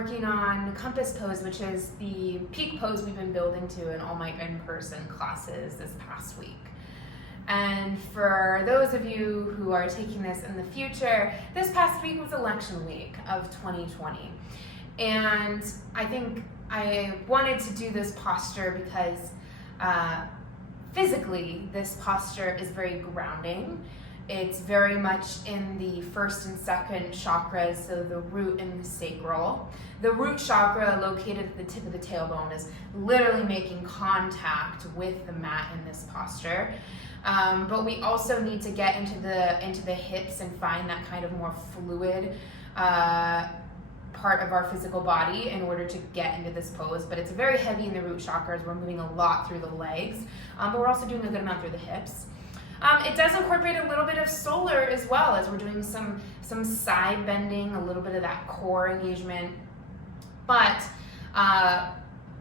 working on compass pose, which is the peak pose we've been building to in all my in-person classes this past week. And for those of you who are taking this in the future, this past week was election week of 2020. And I think I wanted to do this posture because physically this posture is very grounding. It's very much in the first and second chakras, so the root and the sacral. The root chakra, located at the tip of the tailbone, is literally making contact with the mat in this posture. But we also need to get into the hips and find that kind of more fluid part of our physical body in order to get into this pose. But it's very heavy in the root chakras. We're moving a lot through the legs, but we're also doing a good amount through the hips. It does incorporate a little bit of solar as well, as we're doing some side bending, a little bit of that core engagement. But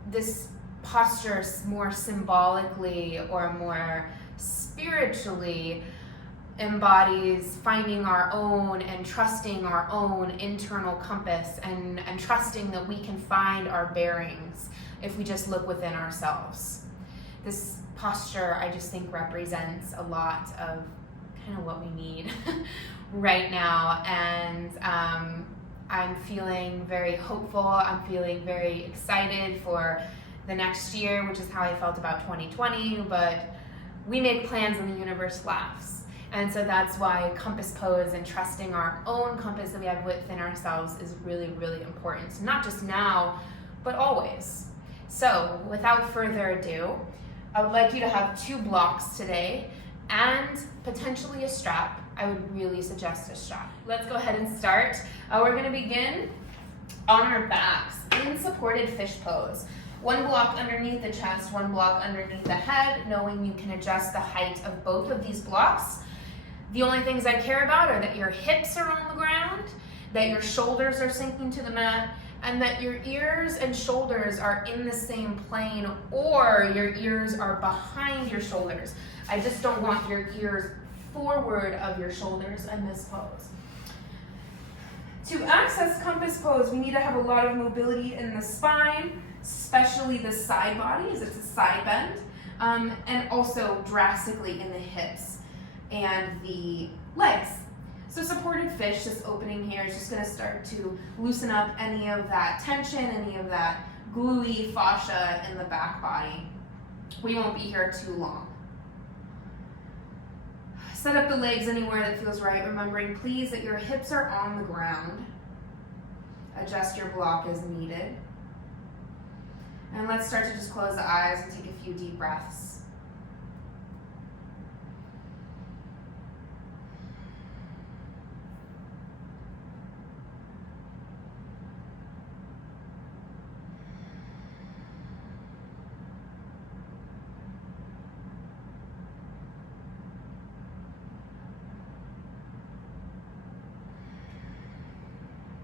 this posture more symbolically or more spiritually embodies finding our own and trusting our own internal compass and trusting that we can find our bearings if we just look within ourselves. This posture, I just think, represents a lot of kind of what we need right now, and I'm feeling very hopeful. I'm feeling very excited for the next year, which is how I felt about 2020, but we make plans and the universe laughs. And so that's why compass pose and trusting our own compass that we have within ourselves is really, really important, not just now, but always. So without further ado, I would like you to have 2 blocks today and potentially a strap. I would really suggest a strap. Let's go ahead and start. We're going to begin on our backs in supported fish pose. 1 block underneath the chest, 1 block underneath the head, knowing you can adjust the height of both of these blocks. The only things I care about are that your hips are on the ground, that your shoulders are sinking to the mat, and that your ears and shoulders are in the same plane, or your ears are behind your shoulders. I just don't want your ears forward of your shoulders in this pose. To access compass pose, we need to have a lot of mobility in the spine, especially the side bodies, it's a side bend, and also drastically in the hips and the legs. So supported fish, this opening here is just going to start to loosen up any of that tension, any of that gluey fascia in the back body. We won't be here too long. Set up the legs anywhere that feels right, remembering please that your hips are on the ground. Adjust your block as needed. And let's start to just close the eyes and take a few deep breaths.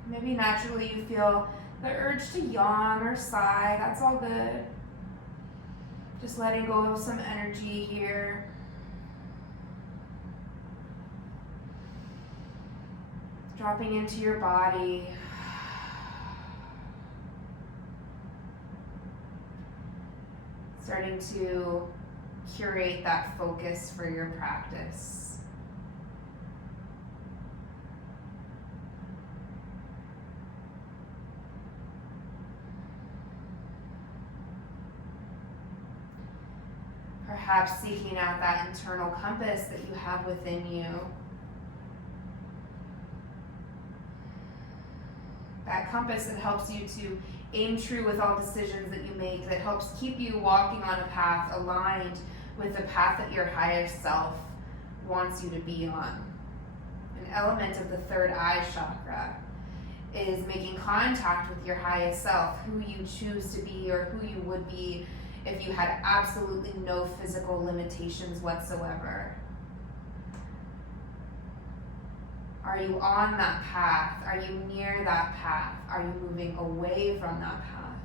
Maybe naturally you feel the urge to yawn or sigh, that's all good. Just letting go of some energy here. Dropping into your body. Starting to curate that focus for your practice. Perhaps seeking out that internal compass that you have within you. That compass that helps you to aim true with all decisions that you make, that helps keep you walking on a path aligned with the path that your higher self wants you to be on. An element of the third eye chakra is making contact with your highest self, who you choose to be or who you would be if you had absolutely no physical limitations whatsoever. Are you on that path? Are you near that path? Are you moving away from that path?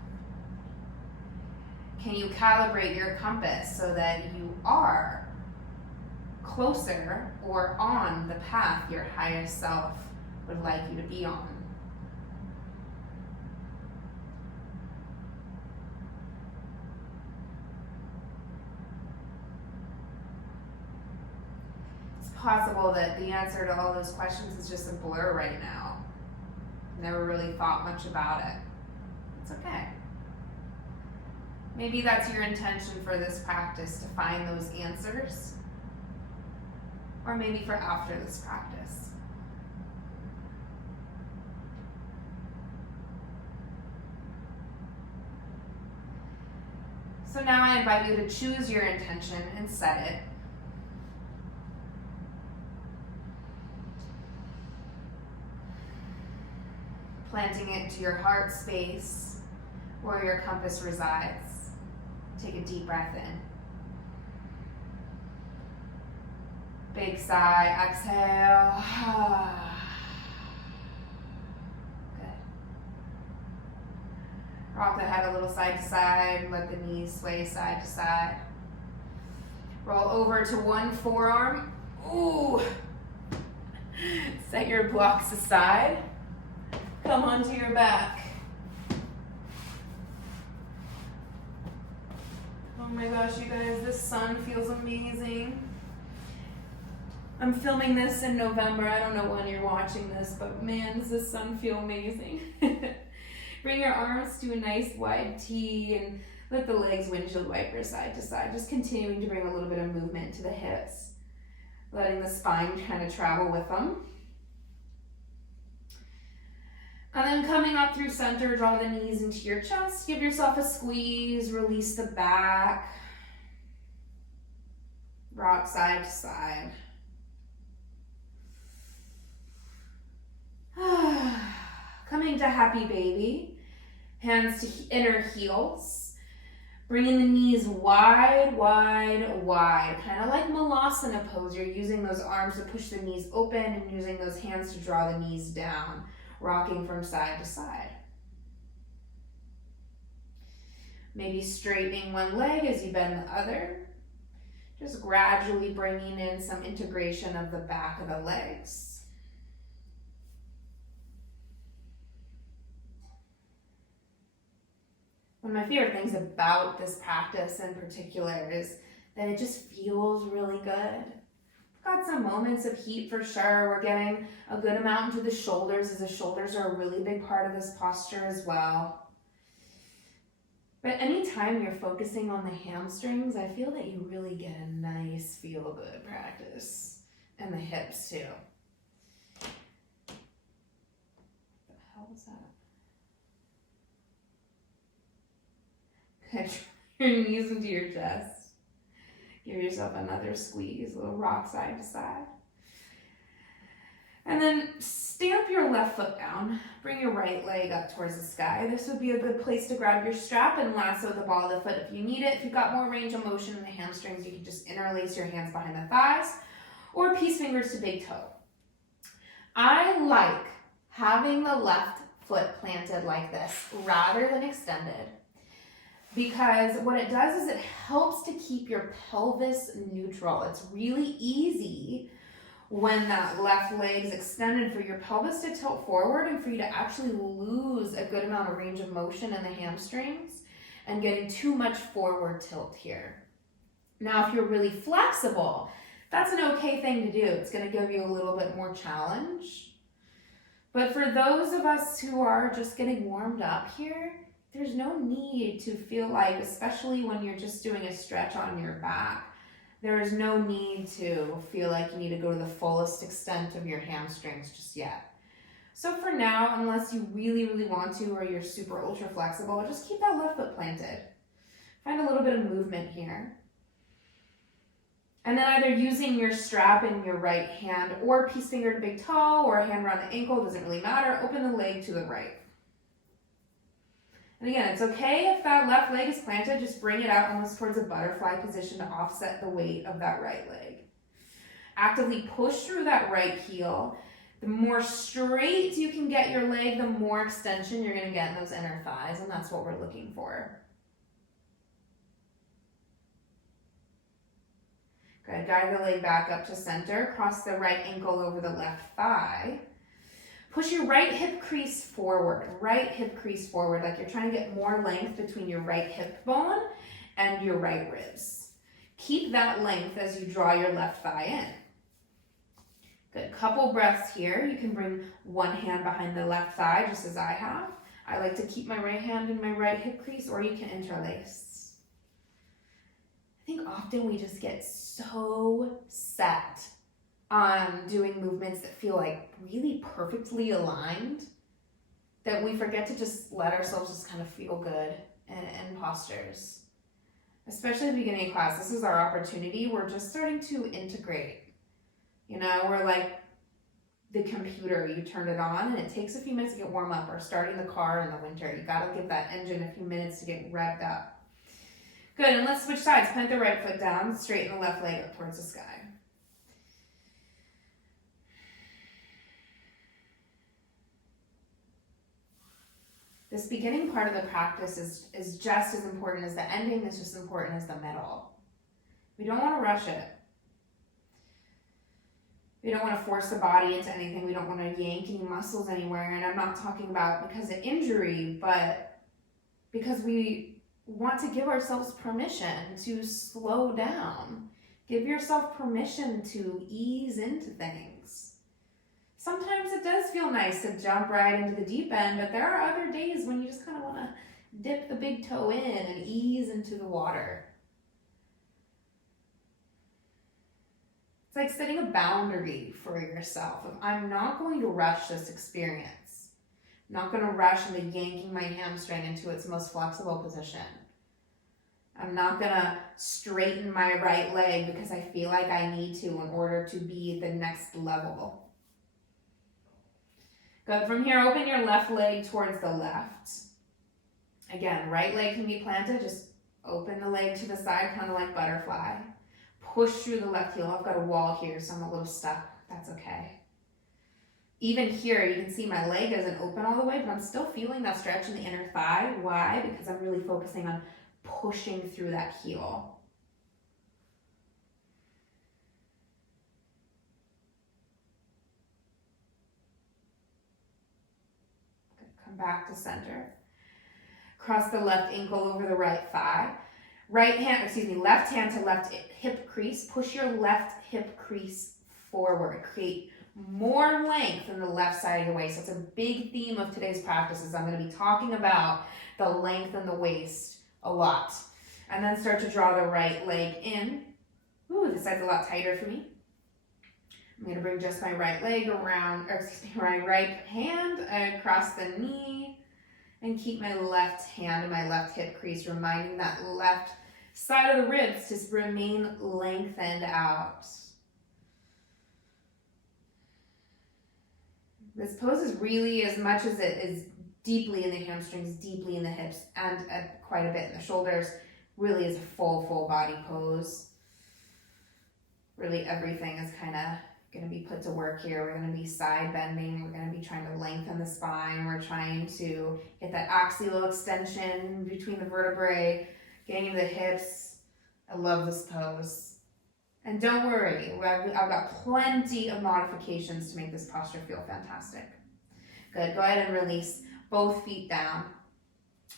Can you calibrate your compass so that you are closer or on the path your highest self would like you to be on? possible that the answer to all those questions is just a blur right now. Never really thought much about it. It's okay. Maybe that's your intention for this practice, to find those answers. Or maybe for after this practice. So now I invite you to choose your intention and set it. Planting it to your heart space where your compass resides. Take a deep breath in. Big sigh, exhale. Rock the head a little side to side, let the knees sway side to side. Roll over to one forearm. Ooh. Set your blocks aside. Come onto your back. Oh my gosh, you guys, this sun feels amazing. I'm filming this in November. I don't know when you're watching this, but man, does this sun feel amazing. Bring your arms to a nice wide T and let the legs windshield wiper side to side. Just continuing to bring a little bit of movement to the hips. Letting the spine kind of travel with them. And then coming up through center, draw the knees into your chest. Give yourself a squeeze, release the back. Rock side to side. Coming to happy baby, hands to inner heels, bringing the knees wide, wide, wide, kind of like malasana pose. You're using those arms to push the knees open and using those hands to draw the knees down, rocking from side to side. Maybe straightening one leg as you bend the other, just gradually bringing in some integration of the back of the legs. One of my favorite things about this practice in particular is that it just feels really good. We've got some moments of heat for sure. We're getting a good amount into the shoulders, as the shoulders are a really big part of this posture as well. But anytime you're focusing on the hamstrings, I feel that you really get a nice feel-good practice. And the hips too. What the hell was that? Good. Your knees into your chest. Give yourself another squeeze, a little rock side to side. And then stamp your left foot down. Bring your right leg up towards the sky. This would be a good place to grab your strap and lasso the ball of the foot if you need it. If you've got more range of motion in the hamstrings, you can just interlace your hands behind the thighs or peace fingers to big toe. I like having the left foot planted like this rather than extended, because what it does is it helps to keep your pelvis neutral. It's really easy when that left leg is extended for your pelvis to tilt forward and for you to actually lose a good amount of range of motion in the hamstrings and getting too much forward tilt here. Now, if you're really flexible, that's an okay thing to do. It's going to give you a little bit more challenge. But for those of us who are just getting warmed up here, there's no need to feel like, especially when you're just doing a stretch on your back, there is no need to feel like you need to go to the fullest extent of your hamstrings just yet. So for now, unless you really, really want to, or you're super ultra flexible, just keep that left foot planted. Find a little bit of movement here. And then either using your strap in your right hand or peace finger to big toe or a hand around the ankle, doesn't really matter. Open the leg to the right. And again, it's okay if that left leg is planted, just bring it out almost towards a butterfly position to offset the weight of that right leg. Actively push through that right heel. The more straight you can get your leg, the more extension you're going to get in those inner thighs, and that's what we're looking for. Good. Guide the leg back up to center. Cross the right ankle over the left thigh. Push your right hip crease forward. Right hip crease forward, like you're trying to get more length between your right hip bone and your right ribs. Keep that length as you draw your left thigh in. Good, couple breaths here. You can bring one hand behind the left thigh, just as I have. I like to keep my right hand in my right hip crease, or you can interlace. I think often we just get so set on doing movements that feel like really perfectly aligned that we forget to just let ourselves just kind of feel good in postures. Especially at the beginning of class, this is our opportunity. We're just starting to integrate. You know, we're like the computer, you turn it on and it takes a few minutes to get warm up, or starting the car in the winter. You gotta give that engine a few minutes to get revved up. Good, and let's switch sides. Plant the right foot down, straighten the left leg up towards the sky. This beginning part of the practice is just as important as the ending, is just as important as the middle. We don't want to rush it. We don't want to force the body into anything. We don't want to yank any muscles anywhere. And I'm not talking about because of injury, but because we want to give ourselves permission to slow down. Give yourself permission to ease into things. Sometimes it does feel nice to jump right into the deep end, but there are other days when you just kind of want to dip the big toe in and ease into the water. It's like setting a boundary for yourself. I'm not going to rush this experience. I'm not going to rush into yanking my hamstring into its most flexible position. I'm not going to straighten my right leg because I feel like I need to in order to be the next level. Good. From here, open your left leg towards the left. Again, right leg can be planted. Just open the leg to the side, kind of like butterfly. Push through the left heel. I've got a wall here, so I'm a little stuck. That's okay. Even here, you can see my leg isn't open all the way, but I'm still feeling that stretch in the inner thigh. Why? Because I'm really focusing on pushing through that heel. Come back to center. Cross the left ankle over the right thigh. Left hand to left hip crease. Push your left hip crease forward. Create more length in the left side of your waist. That's a big theme of today's practices. I'm going to be talking about the length in the waist a lot. And then start to draw the right leg in. Ooh, this side's a lot tighter for me. I'm going to bring just my right leg around, my right hand across the knee, and keep my left hand and my left hip crease, reminding that left side of the ribs to remain lengthened out. This pose is really, as much as it is deeply in the hamstrings, deeply in the hips, and quite a bit in the shoulders, really is a full body pose. Really everything is kind of going to be put to work here. We're going to be side bending. We're going to be trying to lengthen the spine. We're trying to get that axial extension between the vertebrae, getting into the hips. I love this pose. And don't worry, I've got plenty of modifications to make this posture feel fantastic. Good, go ahead and release both feet down.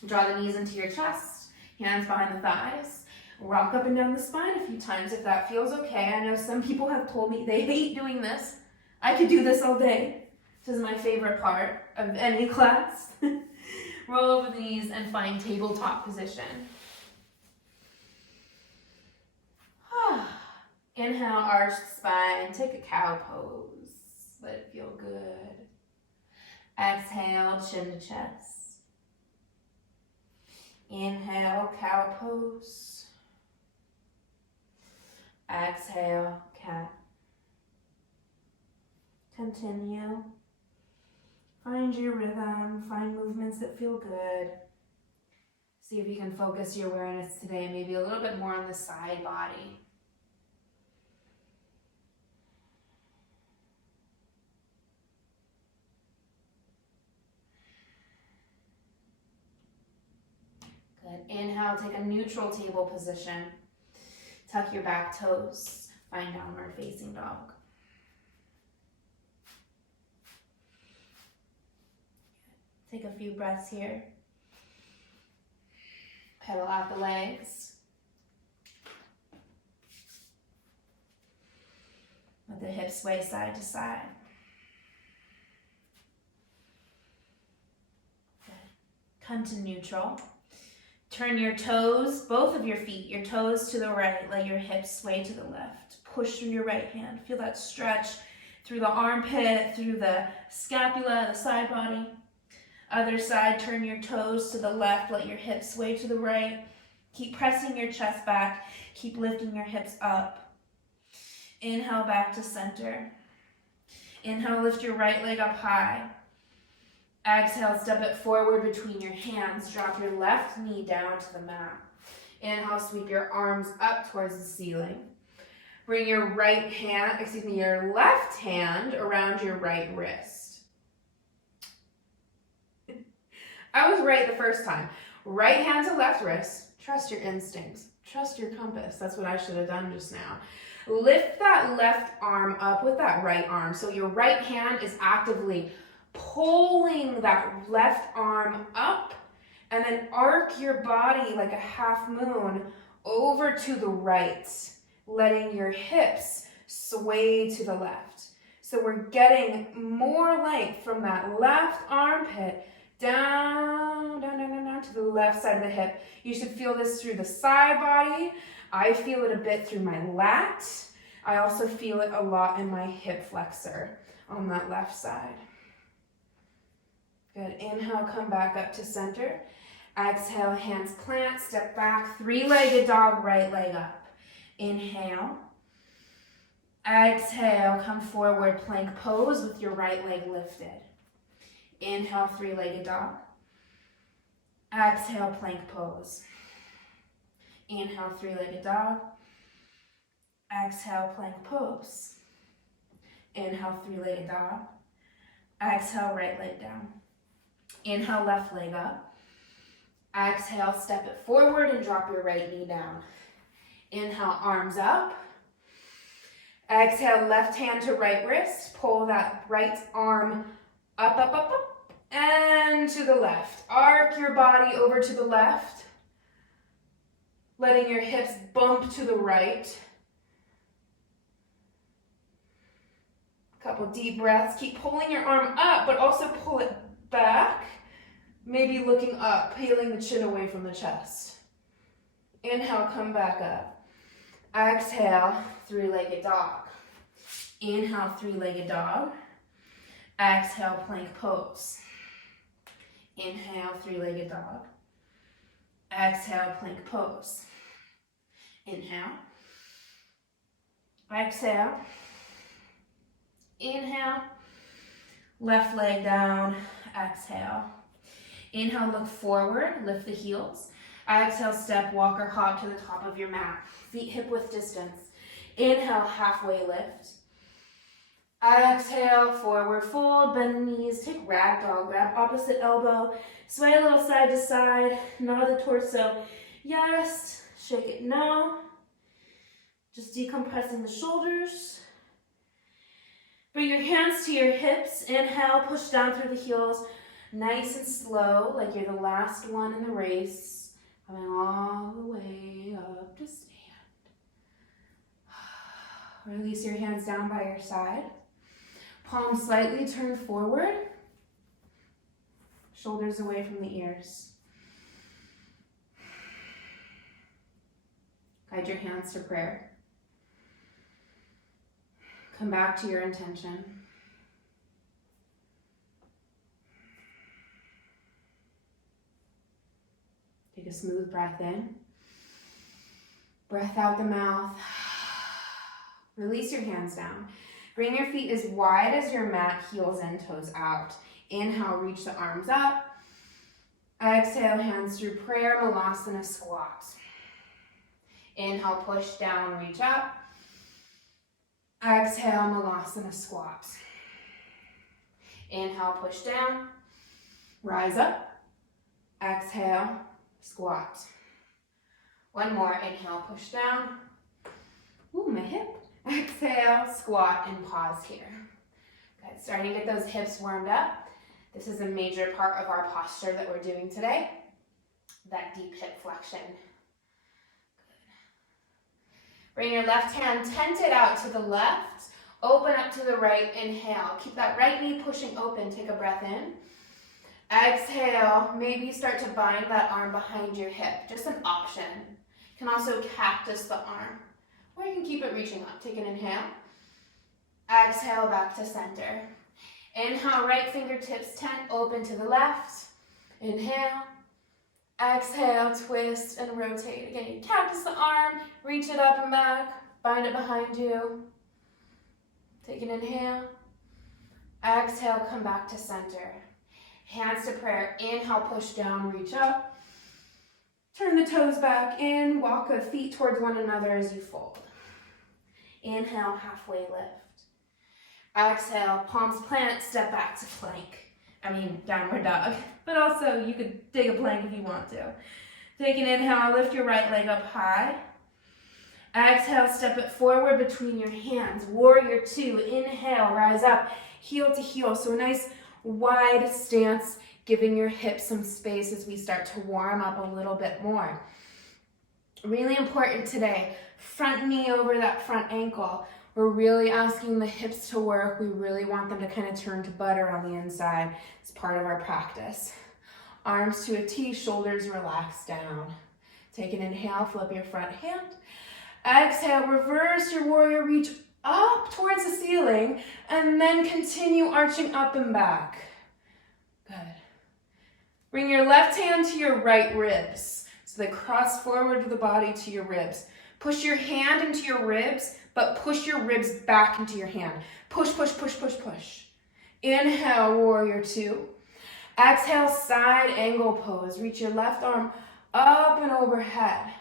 Draw the knees into your chest, hands behind the thighs. Rock up and down the spine a few times if that feels okay. I know some people have told me they hate doing this. I could do this all day. This is my favorite part of any class. Roll over the knees and find tabletop position. Inhale, arch the spine, take a cow pose. Let it feel good. Exhale, chin to chest. Inhale, cow pose. Exhale, cat. Continue. Find your rhythm, find movements that feel good. See if you can focus your awareness today maybe a little bit more on the side body. Good. Inhale, take a neutral table position. Tuck your back toes. Find downward facing dog. Take a few breaths here. Pedal out the legs. Let the hips sway side to side. Good. Come to neutral. Turn your toes, both of your feet, your toes to the right. Let your hips sway to the left. Push through your right hand. Feel that stretch through the armpit, through the scapula, the side body. Other side, turn your toes to the left. Let your hips sway to the right. Keep pressing your chest back. Keep lifting your hips up. Inhale back to center. Inhale, lift your right leg up high. Exhale, step it forward between your hands. Drop your left knee down to the mat. Inhale, sweep your arms up towards the ceiling. Bring your your left hand around your right wrist. I was right the first time. Right hand to left wrist. Trust your instincts. Trust your compass. That's what I should have done just now. Lift that left arm up with that right arm. So your right hand is actively pulling that left arm up, and then arc your body like a half moon over to the right, letting your hips sway to the left. So we're getting more length from that left armpit down to the left side of the hip. You should feel this through the side body. I feel it a bit through my lat. I also feel it a lot in my hip flexor on that left side. Good. Inhale, come back up to center. Exhale, hands plant, step back, three-legged dog, right leg up. Inhale. Exhale, come forward, plank pose with your right leg lifted. Inhale, three-legged dog. Exhale, plank pose. Inhale, three-legged dog. Exhale, plank pose. Inhale, three-legged dog. Exhale, right leg down. Inhale, left leg up. Exhale, step it forward and drop your right knee down. Inhale, arms up. Exhale, left hand to right wrist. Pull that right arm up, up, up, up, and to the left. Arc your body over to the left, letting your hips bump to the right. Couple deep breaths. Keep pulling your arm up, but also pull it back. Maybe looking up, peeling the chin away from the chest. Inhale, come back up. Exhale, three-legged dog. Inhale, three-legged dog. Exhale, plank pose. Inhale, three-legged dog. Exhale, plank pose. Inhale. Exhale. Inhale. Left leg down. Exhale. Inhale, look forward, lift the heels. Exhale, step, walk or hop to the top of your mat. Feet hip width distance. Inhale, halfway lift. Exhale, forward fold, bend the knees, take ragdoll, grab opposite elbow, sway a little side to side, nod the torso. Yes, shake it no. Just decompressing the shoulders. Bring your hands to your hips. Inhale, push down through the heels. Nice and slow, like you're the last one in the race. Coming all the way up to stand. Release your hands down by your side. Palms slightly turn forward. Shoulders away from the ears. Guide your hands to prayer. Come back to your intention. Take a smooth breath in. Breath out the mouth. Release your hands down. Bring your feet as wide as your mat, heels in, toes out. Inhale, reach the arms up. Exhale, hands through prayer, Malasana squat. Inhale, push down, reach up. Exhale, Malasana squat. Inhale, push down. Rise up. Exhale, squat. One more. Inhale, push down. Ooh, my hip. Exhale, squat, and pause here. Good. Starting to get those hips warmed up. This is a major part of our posture that we're doing today. That deep hip flexion. Good. Bring your left hand tented out to the left Open up to the right, inhale. Keep that right knee pushing open. Take a breath in. Exhale, maybe start to bind that arm behind your hip. Just an option. You can also cactus the arm, or you can keep it reaching up. Take an inhale. Exhale, back to center. Inhale, right fingertips tent, open to the left. Inhale. Exhale, twist and rotate. Again, you cactus the arm, reach it up and back, bind it behind you. Take an inhale. Exhale, come back to center. Hands to prayer. Inhale, push down, reach up. Turn the toes back in, walk the feet towards one another as you fold. Inhale, halfway lift. Exhale, palms plant, step back to plank. Downward dog. But also, you could dig a plank if you want to. Take an inhale, lift your right leg up high. Exhale, step it forward between your hands. Warrior two, inhale, rise up, heel to heel. So a nice wide stance, giving your hips some space as we start to warm up a little bit more. Really important today, front knee over that front ankle. We're really asking the hips to work. We really want them to kind of turn to butter on the inside. It's part of our practice. Arms to a T, shoulders relax down. Take an inhale, flip your front hand. Exhale, reverse your warrior, reach up towards the ceiling, and then continue arching up and back. Good. Bring your left hand to your right ribs. So they cross forward to the body to your ribs. Push your hand into your ribs, but push your ribs back into your hand. Push, push, push, push, push. Inhale, warrior two. Exhale, side angle pose. Reach your left arm up and overhead.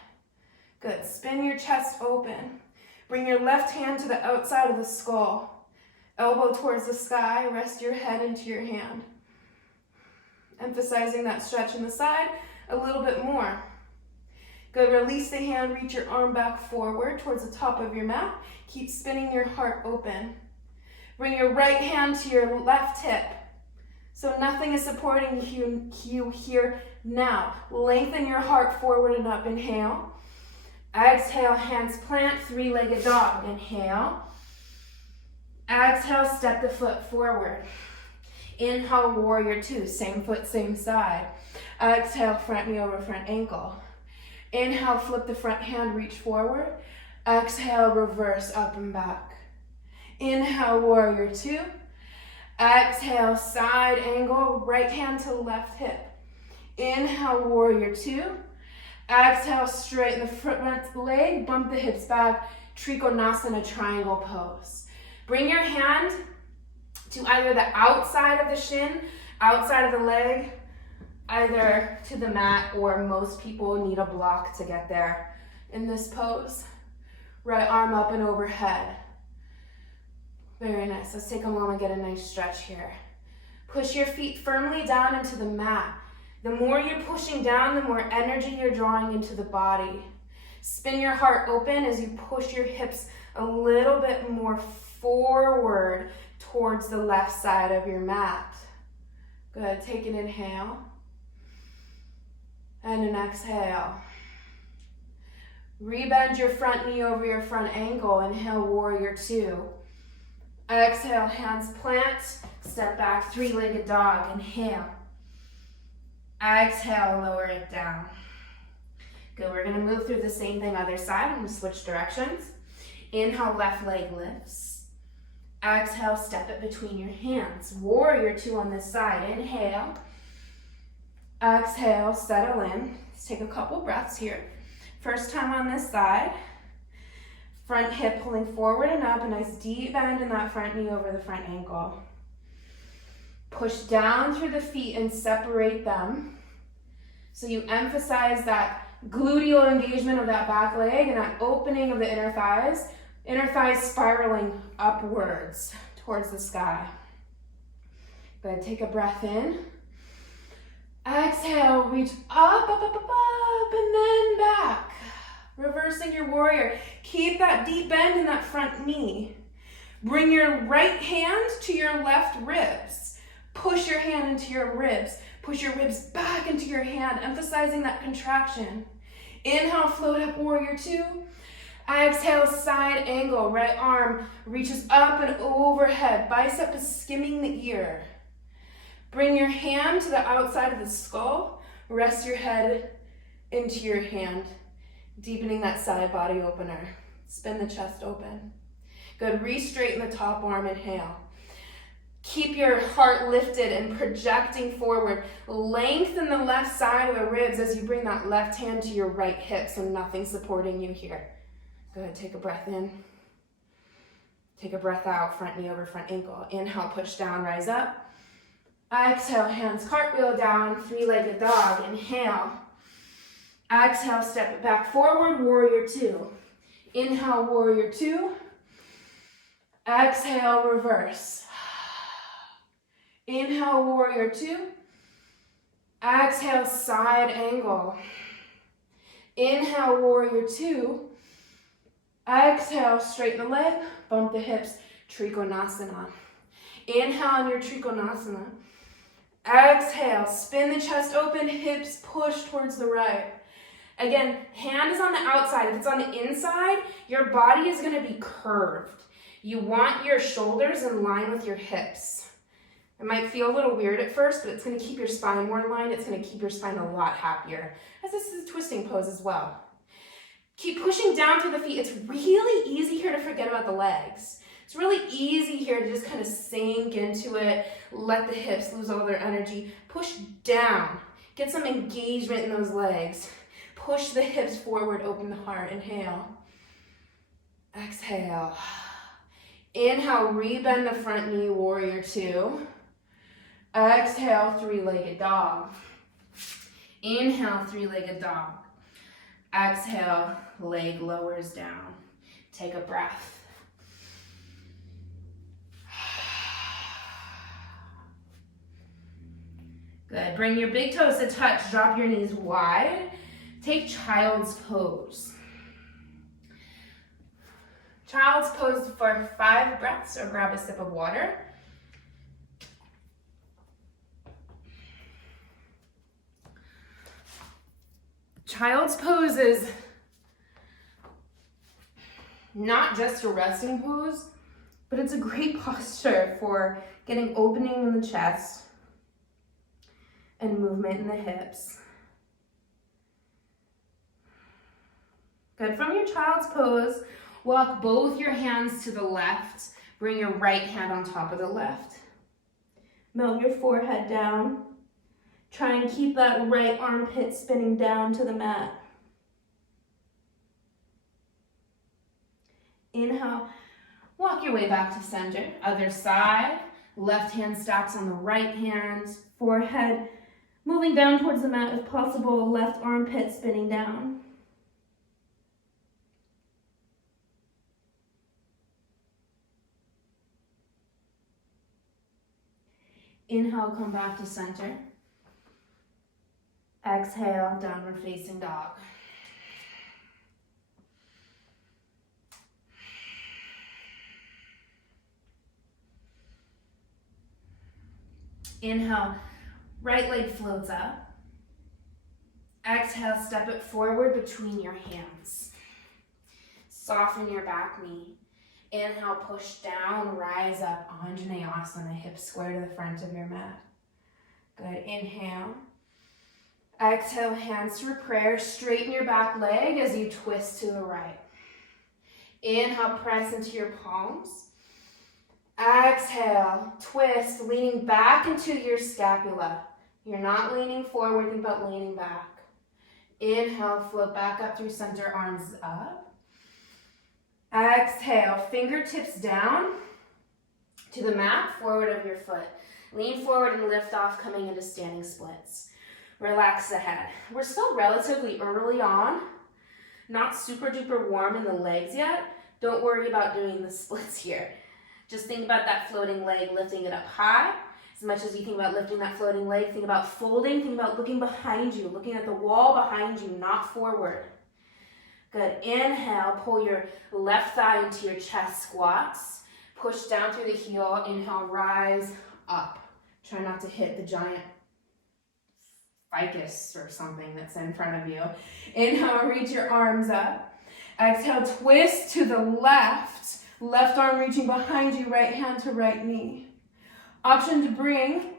Good. Spin your chest open. Bring your left hand to the outside of the skull. Elbow towards the sky. Rest your head into your hand. Emphasizing that stretch in the side a little bit more. Good, release the hand, reach your arm back forward towards the top of your mat. Keep spinning your heart open. Bring your right hand to your left hip. So nothing is supporting you here now. Lengthen your heart forward and up. Inhale. Exhale, hands plant, three-legged dog. Inhale. Exhale, step the foot forward. Inhale, warrior two, same foot, same side. Exhale, front knee over front ankle. Inhale, flip the front hand, reach forward. Exhale, reverse up and back. Inhale, warrior two. Exhale, side angle, right hand to left hip. Inhale, warrior two. Exhale, straighten the front leg, bump the hips back, Trikonasana triangle pose. Bring your hand to either the outside of the shin, outside of the leg, either to the mat, or most people need a block to get there in this pose. Right arm up and overhead. Very nice. Let's take a moment, get a nice stretch here. Push your feet firmly down into the mat. The more you're pushing down, the more energy you're drawing into the body. Spin your heart open as you push your hips a little bit more forward towards the left side of your mat. Good. Take an inhale. And an exhale. Rebend your front knee over your front ankle. Inhale, warrior two. Exhale, hands plant. Step back, three-legged dog. Inhale. Exhale, lower it down. Good, we're gonna move through the same thing other side. I'm gonna switch directions. Inhale, left leg lifts. Exhale, step it between your hands. Warrior two on this side. Inhale. Exhale, settle in. Let's take a couple breaths here. First time on this side. Front hip pulling forward and up. A nice deep bend in that front knee over the front ankle. Push down through the feet and separate them. So you emphasize that gluteal engagement of that back leg and that opening of the inner thighs spiraling upwards towards the sky. Good, take a breath in. Exhale, reach up, up, up, up, up, and then back. Reversing your warrior. Keep that deep bend in that front knee. Bring your right hand to your left ribs. Push your hand into your ribs. Push your ribs back into your hand, emphasizing that contraction. Inhale, float up, warrior two. Exhale, side angle. Right arm reaches up and overhead. Bicep is skimming the ear. Bring your hand to the outside of the skull. Rest your head into your hand, deepening that side body opener. Spin the chest open. Good, re-straighten the top arm, inhale. Keep your heart lifted and projecting forward. Lengthen the left side of the ribs as you bring that left hand to your right hip, so nothing supporting you here. Good, take a breath in. Take a breath out, front knee over front ankle. Inhale, push down, rise up. Exhale, hands cartwheel down, three-legged dog. Inhale. Exhale, step it back forward, warrior two. Inhale, warrior two. Exhale, reverse. Inhale, warrior two. Exhale, side angle. Inhale, warrior two. Exhale, straighten the leg, bump the hips, Trikonasana. Inhale in your Trikonasana. Exhale, spin the chest open, hips push towards the right. Again, hand is on the outside. If it's on the inside, your body is going to be curved. You want your shoulders in line with your hips. It might feel a little weird at first, but it's going to keep your spine more in line. It's going to keep your spine a lot happier, as this is a twisting pose as well. Keep pushing down through the feet. It's really easy here to forget about the legs. It's really easy here to just kind of sink into it, let the hips lose all their energy. Push down. Get some engagement in those legs. Push the hips forward, open the heart. Inhale. Exhale. Inhale, rebend the front knee, warrior two. Exhale, three-legged dog. Inhale, three-legged dog. Exhale, leg lowers down. Take a breath. Good. Bring your big toes to touch. Drop your knees wide. Take child's pose. Child's pose for 5 breaths, or grab a sip of water. Child's pose is not just a resting pose, but it's a great posture for getting opening in the chest and movement in the hips. Good. From your child's pose, walk both your hands to the left. Bring your right hand on top of the left. Melt your forehead down. Try and keep that right armpit spinning down to the mat. Inhale, walk your way back to center. Other side, left hand stacks on the right hand. Forehead moving down towards the mat if possible, left armpit spinning down. Inhale, come back to center. Exhale, downward facing dog. Inhale, right leg floats up. Exhale, step it forward between your hands. Soften your back knee. Inhale, push down, rise up, Anjaneyasana, hips square to the front of your mat. Good, inhale. Exhale, hands to prayer. Straighten your back leg as you twist to the right. Inhale, press into your palms. Exhale, twist, leaning back into your scapula. You're not leaning forward, think about leaning back. Inhale, float back up through center, arms up. Exhale, fingertips down to the mat, forward of your foot. Lean forward and lift off, coming into standing splits. Relax the head. We're still relatively early on, not super duper warm in the legs yet. Don't worry about doing the splits here. Just think about that floating leg, lifting it up high. As much as you think about lifting that floating leg, think about folding, think about looking behind you, looking at the wall behind you, not forward. Good. Inhale, pull your left thigh into your chest squats. Push down through the heel. Inhale, rise up. Try not to hit the giant ficus or something that's in front of you. Inhale, reach your arms up. Exhale, twist to the left. Left arm reaching behind you, right hand to right knee. Option to bring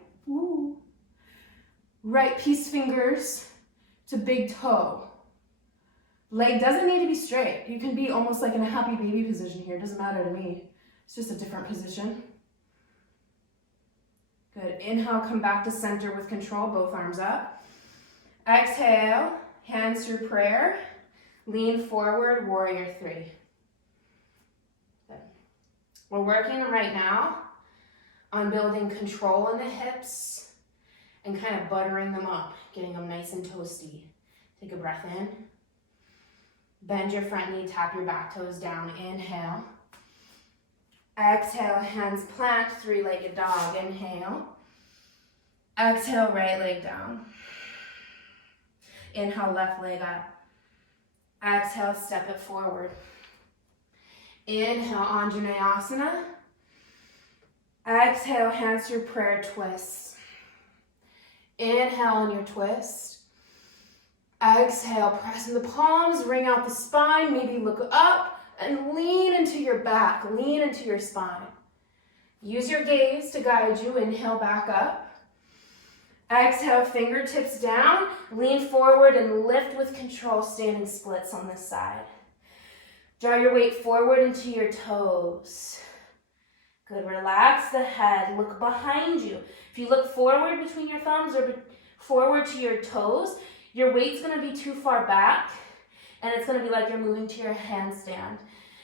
right peace fingers to big toe. Leg doesn't need to be straight. You can be almost like in a happy baby position here. It doesn't matter to me. It's just a different position. Good. Inhale, come back to center with control, both arms up. Exhale, hands through prayer. Lean forward, warrior three. Good. We're working right now on building control in the hips and kind of buttering them up, getting them nice and toasty. Take a breath in. Bend your front knee, tap your back toes down. Inhale. Exhale, hands plant, three-legged dog. Inhale. Exhale, right leg down. Inhale, left leg up. Exhale, step it forward. Inhale, Anjaneyasana. Exhale, hands through prayer, twist. Inhale on your twist. Exhale, press in the palms, ring out the spine, maybe look up and lean into your back, lean into your spine. Use your gaze to guide you. Inhale, back up. Exhale, fingertips down, lean forward and lift with control, standing splits on this side. Draw your weight forward into your toes. Good, relax the head, look behind you. If you look forward between your thumbs or forward to your toes, your weight's gonna be too far back and it's gonna be like you're moving to your handstand.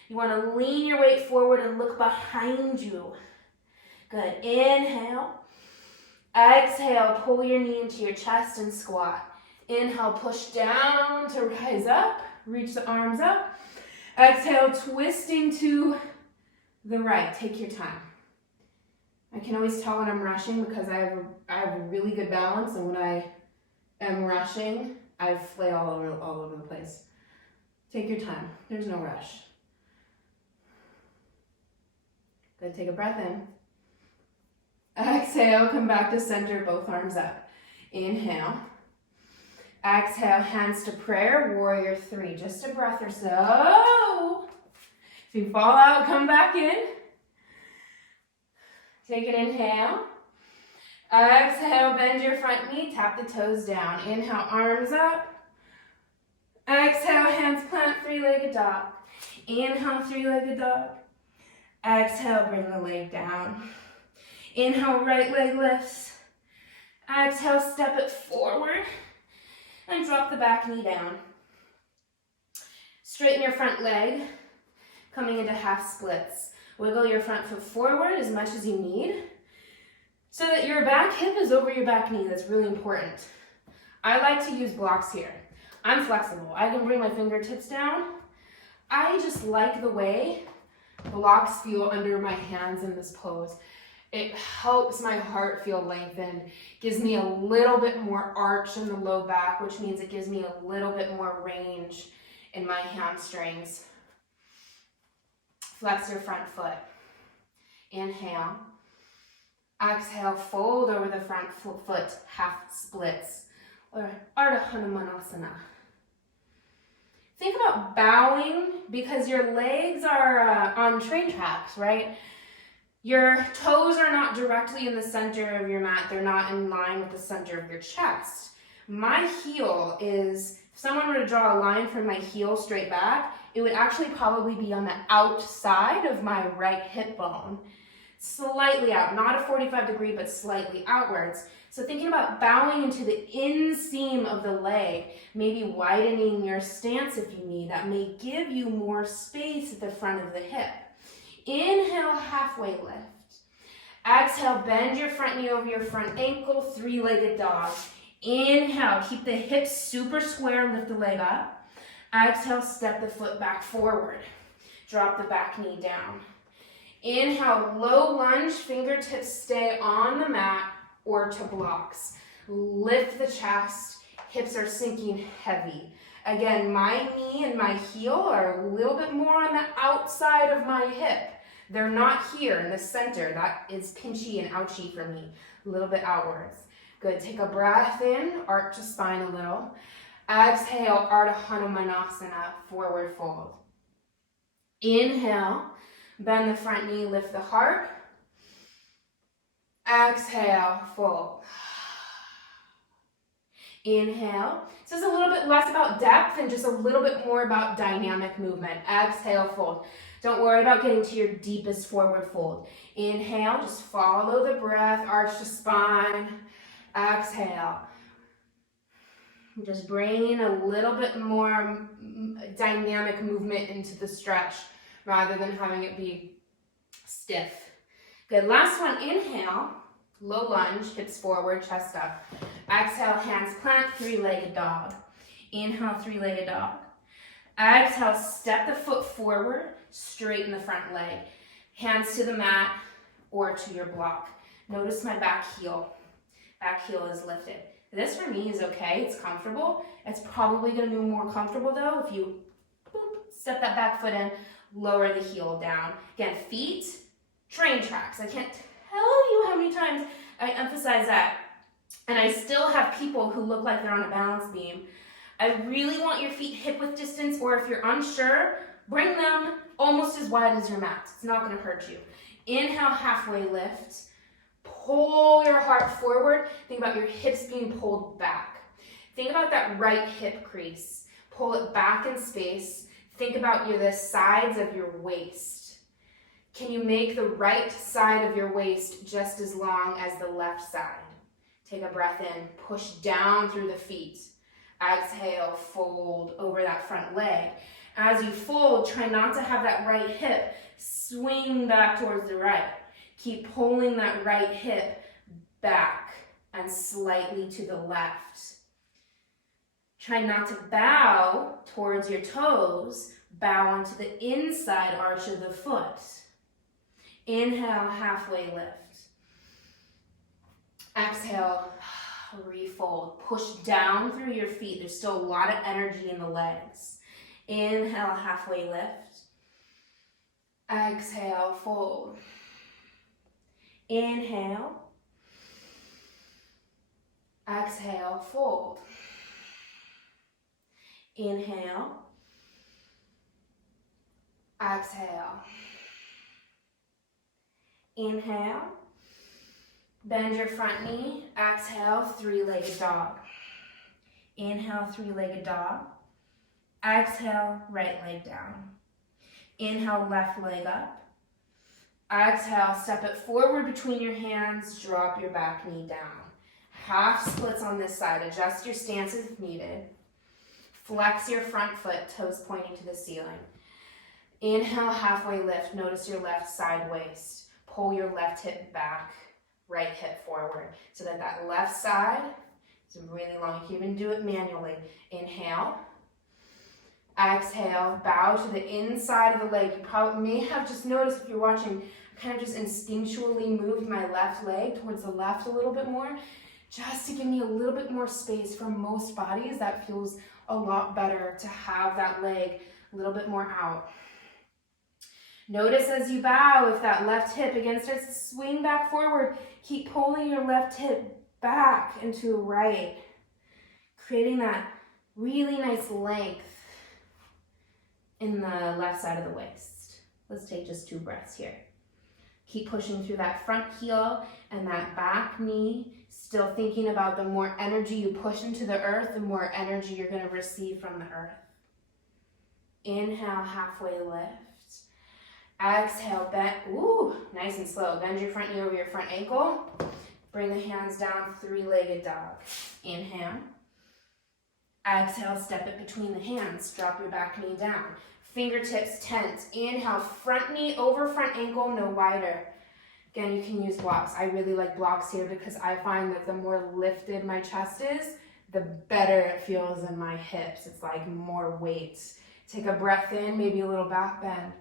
You wanna lean your weight forward and look behind you. Good, inhale. Exhale, pull your knee into your chest and squat. Inhale, push down to rise up, reach the arms up. Exhale, twisting to the right, take your time. I can always tell when I'm rushing because I have really good balance, and when I am rushing, I flail all over the place. Take your time, there's no rush. Good, take a breath in. Exhale, come back to center, both arms up. Inhale. Exhale, hands to prayer, warrior three. Just a breath or so. If you fall out, come back in. Take an inhale. Exhale, bend your front knee, tap the toes down. Inhale, arms up. Exhale, hands plant, three-legged dog. Inhale, three-legged dog. Exhale, bring the leg down. Inhale, right leg lifts. Exhale, step it forward and drop the back knee down. Straighten your front leg, coming into half splits. Wiggle your front foot forward as much as you need so that your back hip is over your back knee. That's really important. I like to use blocks here. I'm flexible. I can bring my fingertips down. I just like the way blocks feel under my hands in this pose. It helps my heart feel lengthened, gives me a little bit more arch in the low back, which means it gives me a little bit more range in my hamstrings. Flex your front foot. Inhale. Exhale, fold over the front foot, half splits, or Ardha Hanumanasana. Think about bowing because your legs are on train tracks, right? Your toes are not directly in the center of your mat. They're not in line with the center of your chest. My heel is, if someone were to draw a line from my heel straight back, it would actually probably be on the outside of my right hip bone. Slightly out, not a 45 degree, but slightly outwards. So thinking about bowing into the inseam of the leg, maybe widening your stance if you need, that may give you more space at the front of the hip. Inhale, halfway lift. Exhale, bend your front knee over your front ankle, three-legged dog. Inhale, keep the hips super square, lift the leg up. Exhale, step the foot back forward. Drop the back knee down. Inhale, low lunge, fingertips stay on the mat or to blocks. Lift the chest, hips are sinking heavy. Again, my knee and my heel are a little bit more on the outside of my hip. They're not here in the center. That is pinchy and ouchy for me. A little bit outwards. Good, take a breath in, arch the spine a little. Exhale, Ardha Hanumanasana, forward fold. Inhale, bend the front knee, lift the heart. Exhale, fold. Inhale. This is a little bit less about depth and just a little bit more about dynamic movement. Exhale, fold. Don't worry about getting to your deepest forward fold. Inhale, just follow the breath, arch the spine. Exhale. Just bring in a little bit more dynamic movement into the stretch rather than having it be stiff. Good, last one, inhale, low lunge, hips forward, chest up. Exhale, hands plant, three-legged dog. Inhale, three-legged dog. Exhale, step the foot forward, straighten the front leg. Hands to the mat or to your block. Notice my back heel. Back heel is lifted. This for me is okay, it's comfortable. It's probably gonna be more comfortable though if you step that back foot in, lower the heel down. Again, feet, train tracks. I can't tell you how many times I emphasize that. And I still have people who look like they're on a balance beam. I really want your feet hip width distance, or if you're unsure, bring them almost as wide as your mat. It's not gonna hurt you. Inhale, halfway lift. Pull your heart forward. Think about your hips being pulled back. Think about that right hip crease. Pull it back in space. Think about the sides of your waist. Can you make the right side of your waist just as long as the left side? Take a breath in. Push down through the feet. Exhale, fold over that front leg. As you fold, try not to have that right hip swing back towards the right. Keep pulling that right hip back and slightly to the left. Try not to bow towards your toes. Bow onto the inside arch of the foot. Inhale, halfway lift. Exhale, refold. Push down through your feet. There's still a lot of energy in the legs. Inhale, halfway lift. Exhale, fold. Inhale. Exhale, fold. Inhale. Exhale. Inhale. Bend your front knee. Exhale, three-legged dog. Inhale, three-legged dog. Exhale, right leg down. Inhale, left leg up. Exhale, step it forward between your hands, drop your back knee down. Half splits on this side, adjust your stance if needed. Flex your front foot, toes pointing to the ceiling. Inhale, halfway lift, notice your left side waist. Pull your left hip back, right hip forward, so that that left side is really long. You can even do it manually. Inhale. Exhale, bow to the inside of the leg. You probably may have just noticed if you're watching, I kind of just instinctually moved my left leg towards the left a little bit more, just to give me a little bit more space. For most bodies, that feels a lot better to have that leg a little bit more out. Notice as you bow, if that left hip again starts to swing back forward, keep pulling your left hip back into right, creating that really nice length in the left side of the waist. Let's take just 2 breaths here. Keep pushing through that front heel and that back knee, still thinking about the more energy you push into the earth, the more energy you're going to receive from the earth. Inhale, halfway lift. Exhale, bend, nice and slow. Bend your front knee over your front ankle. Bring the hands down, three-legged dog. Inhale. Exhale, step it between the hands. Drop your back knee down. Fingertips tense. Inhale, front knee over front ankle, no wider. Again, you can use blocks. I really like blocks here because I find that the more lifted my chest is, the better it feels in my hips. It's like more weight. Take a breath in, maybe a little back bend.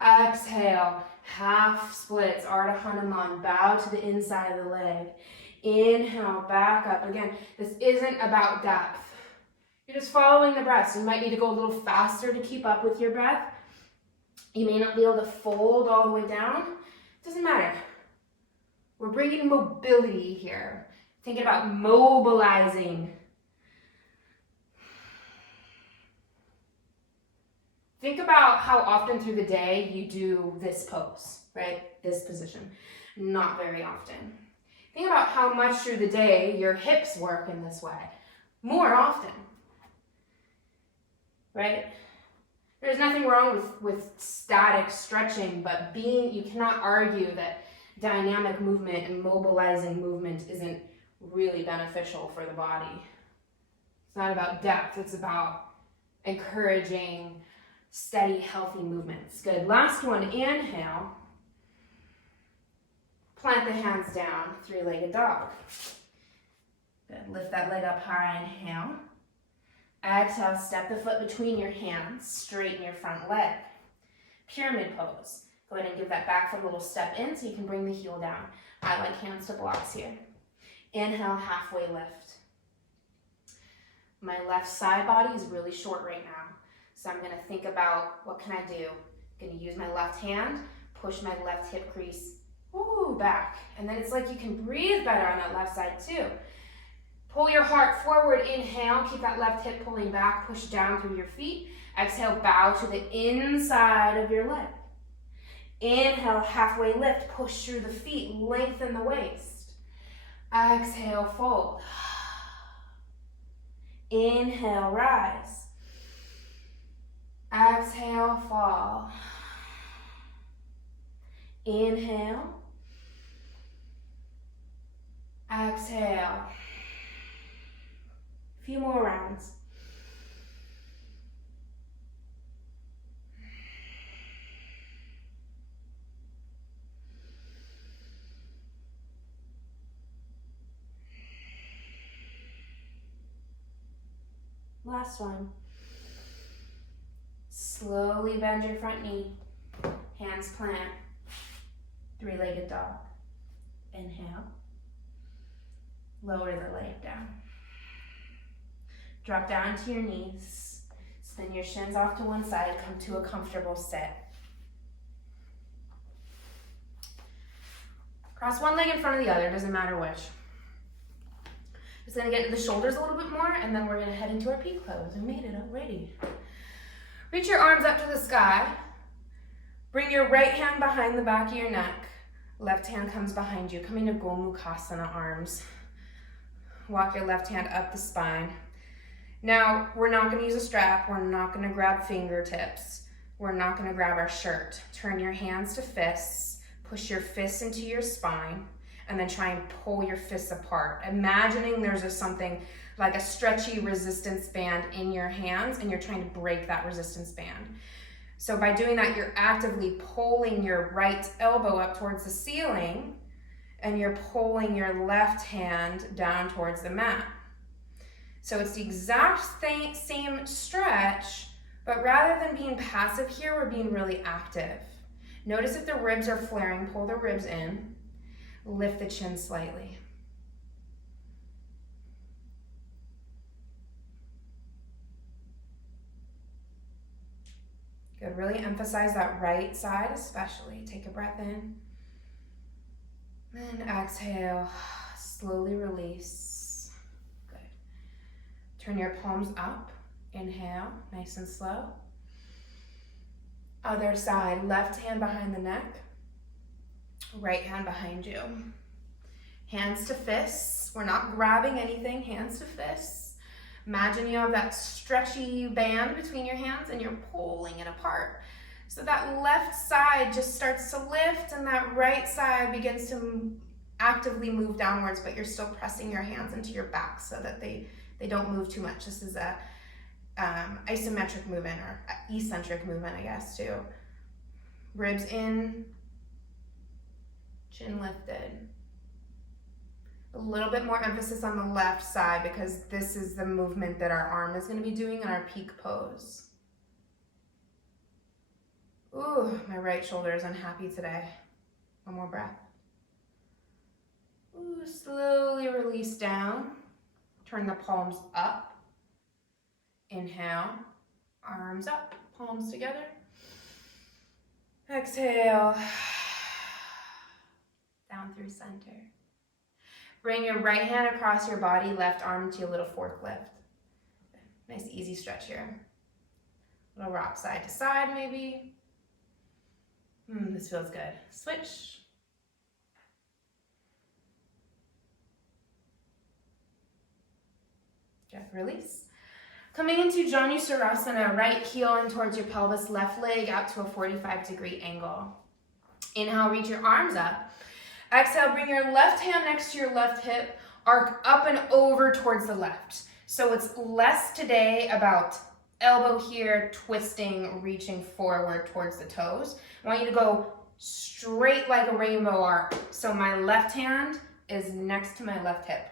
Exhale, half splits, Ardha Hanuman, bow to the inside of the leg. Inhale, back up. Again, this isn't about depth. You're just following the breath. So you might need to go a little faster to keep up with your breath. You may not be able to fold all the way down. Doesn't matter. We're bringing mobility here. Thinking about mobilizing. Think about how often through the day you do this pose, right? This position. Not very often. Think about how much through the day your hips work in this way. More often, right? There's nothing wrong with static stretching, but you cannot argue that dynamic movement and mobilizing movement isn't really beneficial for the body. It's not about depth, it's about encouraging steady, healthy movements. Good. Last one, inhale. Plant the hands down, three-legged dog. Good. Lift that leg up high, inhale. Exhale, step the foot between your hands, straighten your front leg. Pyramid pose. Go ahead and give that back foot a little step in so you can bring the heel down. I like hands to blocks here. Inhale, halfway lift. My left side body is really short right now. So I'm gonna think about what can I do? I'm gonna use my left hand, push my left hip crease, back. And then it's like you can breathe better on that left side too. Pull your heart forward, inhale, keep that left hip pulling back, push down through your feet. Exhale, bow to the inside of your leg. Inhale, halfway lift, push through the feet, lengthen the waist. Exhale, fold. Inhale, rise. Exhale, fall. Inhale. Exhale. A few more rounds. Last one. Slowly bend your front knee. Hands plant. Three-legged dog. Inhale. Lower the leg down. Drop down to your knees. Spin your shins off to one side. Come to a comfortable sit. Cross one leg in front of the other, doesn't matter which. Just gonna get into the shoulders a little bit more, and then we're gonna head into our peak pose. We made it already. Reach your arms up to the sky. Bring your right hand behind the back of your neck. Left hand comes behind you. Come into Gomukhasana arms. Walk your left hand up the spine. Now, we're not gonna use a strap. We're not gonna grab fingertips. We're not gonna grab our shirt. Turn your hands to fists. Push your fists into your spine. And then try and pull your fists apart. Imagining there's something like a stretchy resistance band in your hands and you're trying to break that resistance band. So by doing that, you're actively pulling your right elbow up towards the ceiling and you're pulling your left hand down towards the mat. So it's the exact same stretch, but rather than being passive here, we're being really active. Notice if the ribs are flaring, pull the ribs in. Lift the chin slightly. Good, really emphasize that right side especially. Take a breath in. And exhale, slowly release. Good. Turn your palms up. Inhale, nice and slow. Other side, left hand behind the neck. Right hand behind you. Hands to fists. We're not grabbing anything, hands to fists. Imagine you have that stretchy band between your hands and you're pulling it apart. So that left side just starts to lift and that right side begins to actively move downwards, but you're still pressing your hands into your back so that they don't move too much. This is a isometric movement or eccentric movement, I guess, too. Ribs in. Chin lifted. A little bit more emphasis on the left side because this is the movement that our arm is going to be doing in our peak pose. Ooh, my right shoulder is unhappy today. One more breath. Ooh, slowly release down. Turn the palms up. Inhale, arms up, palms together. Exhale. Down through center. Bring your right hand across your body, left arm to a little fork lift. Nice easy stretch here. Little rock side to side maybe. This feels good. Switch. Good, release. Coming into Janu Sarasana, right heel in towards your pelvis, left leg out to a 45-degree angle. Inhale, reach your arms up. Exhale, bring your left hand next to your left hip, arc up and over towards the left. So it's less today about elbow here, twisting, reaching forward towards the toes. I want you to go straight like a rainbow arc. So my left hand is next to my left hip.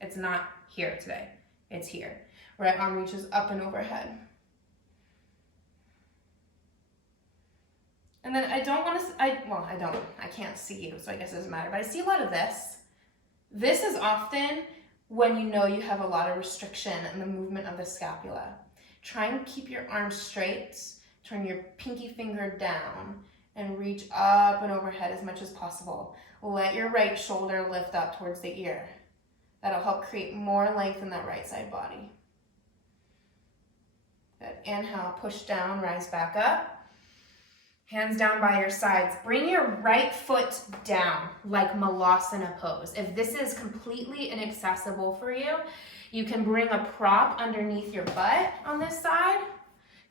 It's not here today, it's here. Right arm reaches up and overhead. And then I can't see you, so I guess it doesn't matter, but I see a lot of this. This is often when you know you have a lot of restriction in the movement of the scapula. Try and keep your arms straight, turn your pinky finger down, and reach up and overhead as much as possible. Let your right shoulder lift up towards the ear. That'll help create more length in that right side body. Good. Inhale, push down, rise back up. Hands down by your sides. Bring your right foot down like Malasana pose. If this is completely inaccessible for you, you can bring a prop underneath your butt on this side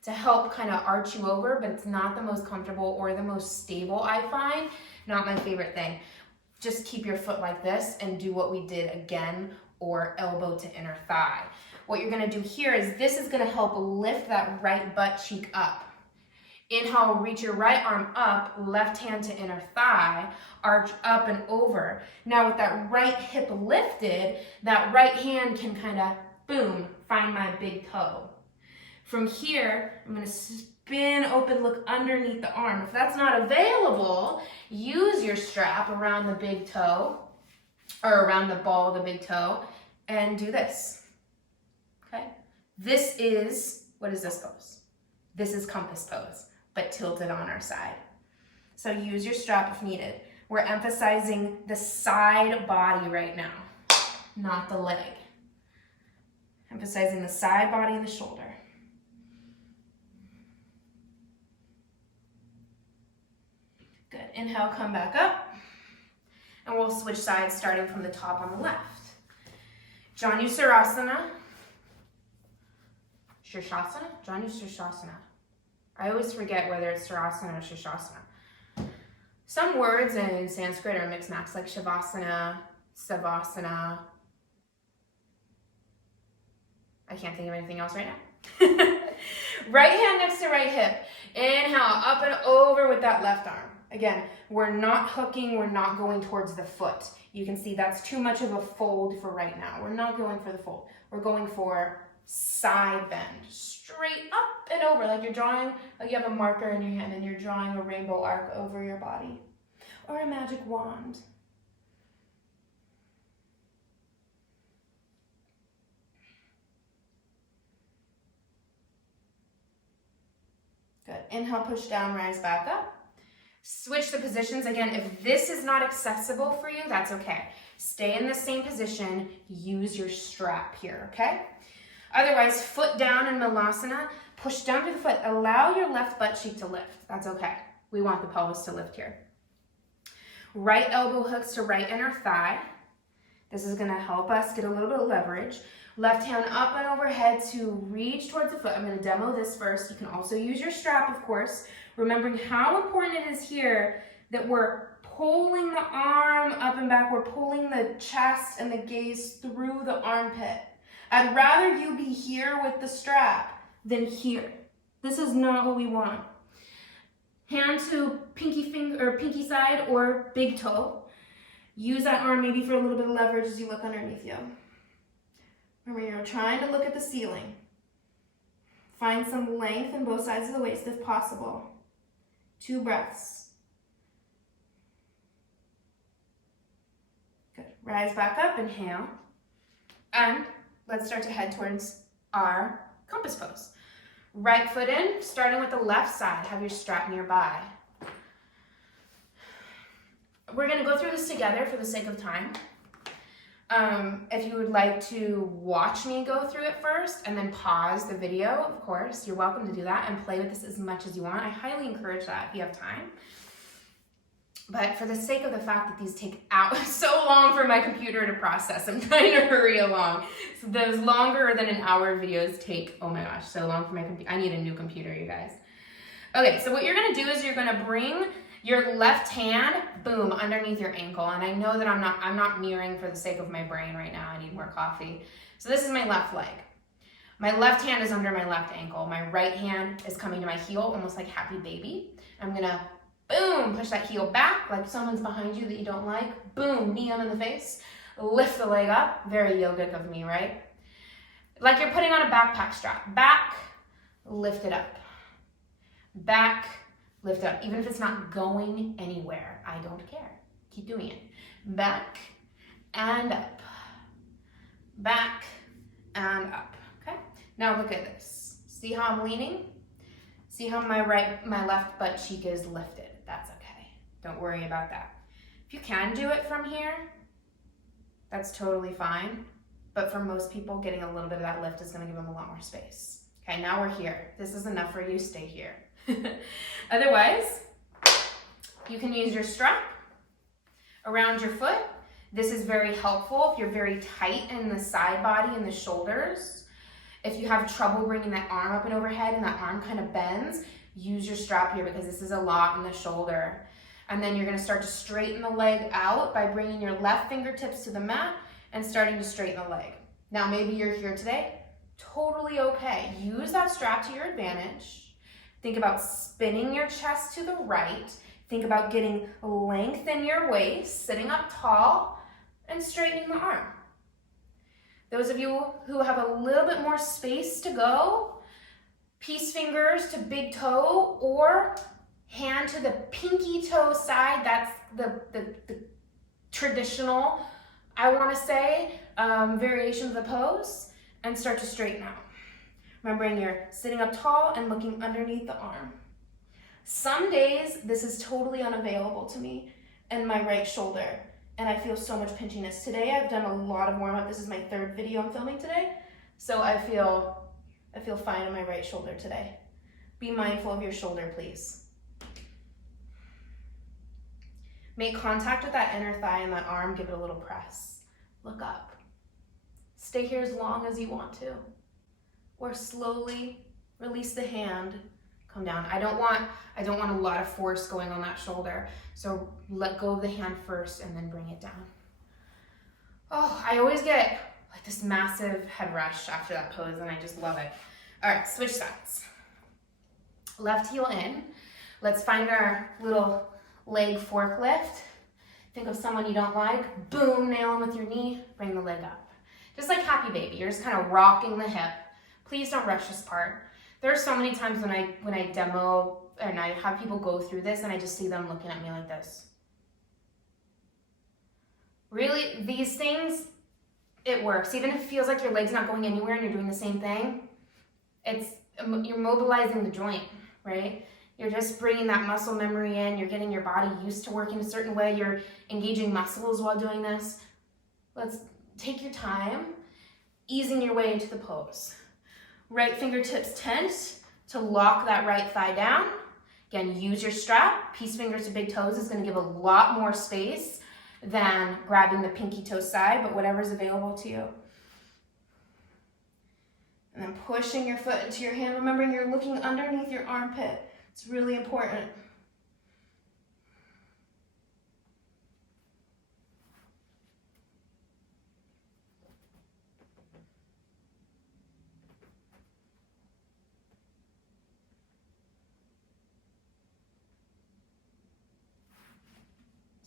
to help kind of arch you over, but it's not the most comfortable or the most stable, I find. Not my favorite thing. Just keep your foot like this and do what we did again, or elbow to inner thigh. What you're gonna do here is this is gonna help lift that right butt cheek up. Inhale, reach your right arm up, left hand to inner thigh, arch up and over. Now with that right hip lifted, that right hand can kind of, boom, find my big toe. From here, I'm gonna spin open, look underneath the arm. If that's not available, use your strap around the big toe, or around the ball of the big toe, and do this, okay? This is, what is this pose? This is compass pose, but tilted on our side. So use your strap if needed. We're emphasizing the side body right now, not the leg. Emphasizing the side body and the shoulder. Good, inhale, come back up. And we'll switch sides starting from the top on the left. Janu Sarasana. Shirshasana? Janu Shirshasana. I always forget whether it's Sarasana or Shirshasana. Some words in Sanskrit are mixed match, like Shavasana, Savasana. I can't think of anything else right now. Right hand next to right hip. Inhale, up and over with that left arm. Again, we're not hooking, we're not going towards the foot. You can see that's too much of a fold for right now. We're not going for the fold. We're going for side bend. Straight up and over, like you're drawing, like you have a marker in your hand and you're drawing a rainbow arc over your body. Or a magic wand. Good. Inhale, push down, rise back up. Switch the positions. Again, if this is not accessible for you, that's okay. Stay in the same position. Use your strap here, okay? Otherwise, foot down in Malasana. Push down to the foot. Allow your left butt cheek to lift. That's okay. We want the pelvis to lift here. Right elbow hooks to right inner thigh. This is going to help us get a little bit of leverage. Left hand up and overhead to reach towards the foot. I'm going to demo this first. You can also use your strap, of course. Remembering how important it is here that we're pulling the arm up and back. We're pulling the chest and the gaze through the armpit. I'd rather you be here with the strap than here. This is not what we want. Hand to pinky finger or pinky side or big toe. Use that arm maybe for a little bit of leverage as you look underneath you. Remember, you're trying to look at the ceiling. Find some length in both sides of the waist if possible. 2 breaths. Good. Rise back up, inhale. And let's start to head towards our compass pose. Right foot in, starting with the left side. Have your strap nearby. We're going to go through this together for the sake of time. If you would like to watch me go through it first and then pause the video, of course, you're welcome to do that and play with this as much as you want. I highly encourage that if you have time. But for the sake of the fact that these take out so long for my computer to process, I'm trying to hurry along. So those longer than an hour videos take, oh my gosh, so long for my computer. I need a new computer, you guys. Okay, so what you're gonna do is you're gonna bring your left hand, boom, underneath your ankle. And I know that I'm not mirroring for the sake of my brain right now. I need more coffee. So this is my left leg. My left hand is under my left ankle. My right hand is coming to my heel, almost like happy baby. I'm gonna, boom, push that heel back like someone's behind you that you don't like. Boom, knee on in the face. Lift the leg up. Very yogic of me, right? Like you're putting on a backpack strap. Back, lift it up. Back, lift up. Even if it's not going anywhere, I don't care. Keep doing it. Back and up. Back and up. Okay? Now look at this. See how I'm leaning? See how my left butt cheek is lifted. That's okay. Don't worry about that. If you can do it from here, that's totally fine. But for most people, getting a little bit of that lift is going to give them a lot more space. Okay, now we're here. This is enough for you. Stay here. Otherwise, you can use your strap around your foot. This is very helpful if you're very tight in the side body and the shoulders. If you have trouble bringing that arm up and overhead and that arm kind of bends, use your strap here because this is a lot in the shoulder. And then you're going to start to straighten the leg out by bringing your left fingertips to the mat and starting to straighten the leg. Now maybe you're here today, totally okay. Use that strap to your advantage. Think about spinning your chest to the right. Think about getting length in your waist, sitting up tall, and straightening the arm. Those of you who have a little bit more space to go, peace fingers to big toe or hand to the pinky toe side. That's the traditional, I want to say, variation of the pose, and start to straighten out. Remembering you're sitting up tall and looking underneath the arm. Some days, this is totally unavailable to me and my right shoulder, and I feel so much pinchiness. Today, I've done a lot of warm-up. This is my third video I'm filming today, so I feel fine on my right shoulder today. Be mindful of your shoulder, please. Make contact with that inner thigh and that arm. Give it a little press. Look up. Stay here as long as you want to. Or slowly release the hand, come down. I don't want a lot of force going on that shoulder. So let go of the hand first and then bring it down. Oh, I always get like this massive head rush after that pose and I just love it. All right, switch sides. Left heel in. Let's find our little leg forklift. Think of someone you don't like. Boom, nail them with your knee. Bring the leg up. Just like happy baby, you're just kind of rocking the hip. Please don't rush this part. There are so many times when I demo and I have people go through this and I just see them looking at me like this. Really, these things, it works. Even if it feels like your leg's not going anywhere and you're doing the same thing, you're mobilizing the joint, right? You're just bringing that muscle memory in. You're getting your body used to working a certain way. You're engaging muscles while doing this. Let's take your time, easing your way into the pose. Right fingertips tense to lock that right thigh down. Again, use your strap. Peace fingers to big toes is going to give a lot more space than grabbing the pinky toe side, but whatever's available to you. And then pushing your foot into your hand. Remembering you're looking underneath your armpit. It's really important.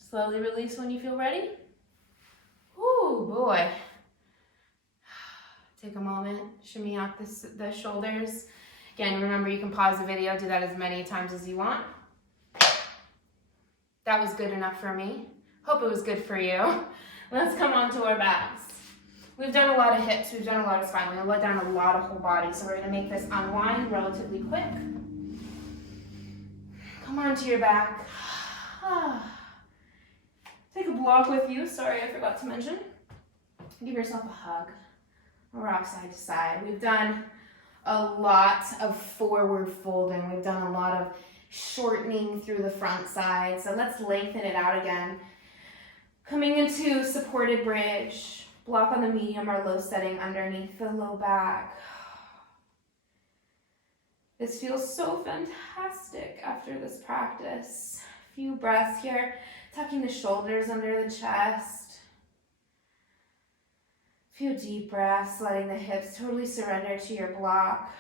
Slowly release when you feel ready. Ooh, boy. Take a moment, shimmy out the shoulders. Again, remember you can pause the video, do that as many times as you want. That was good enough for me. Hope it was good for you. Let's come on to our backs. We've done a lot of hips, we've done a lot of spine, we've let down a lot of whole body, so we're gonna make this unwind relatively quick. Come on to your back. Take a block with you, sorry I forgot to mention. Give yourself a hug. Rock side to side. We've done a lot of forward folding. We've done a lot of shortening through the front side. So let's lengthen it out again. Coming into supported bridge. Block on the medium or low setting underneath the low back. This feels so fantastic after this practice. A few breaths here. Tucking the shoulders under the chest. A few deep breaths, letting the hips totally surrender to your block.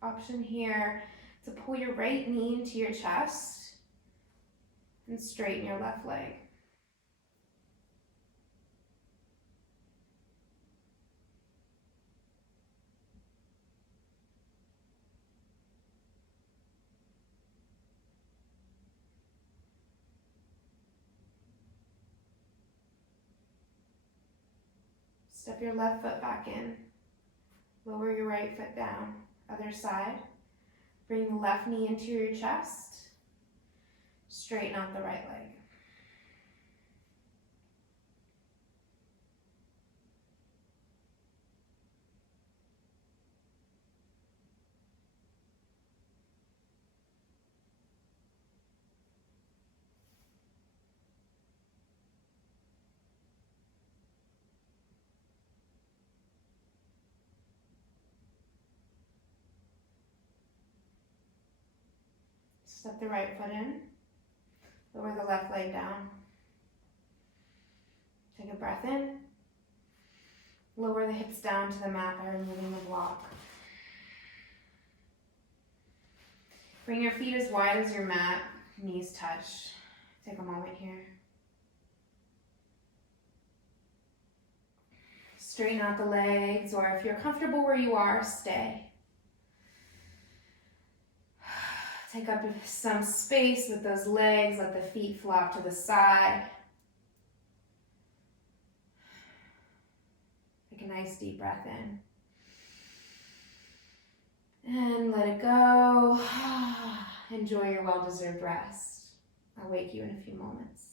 Option here to pull your right knee into your chest and straighten your left leg. Step your left foot back in. Lower your right foot down. Other side. Bring the left knee into your chest. Straighten out the right leg. Step the right foot in. Lower the left leg down. Take a breath in. Lower the hips down to the mat by removing the block. Bring your feet as wide as your mat. Knees touch. Take a moment here. Straighten out the legs, or if you're comfortable where you are, stay. Take up some space with those legs, let the feet flop to the side. Take a nice deep breath in. And let it go. Enjoy your well-deserved rest. I'll wake you in a few moments.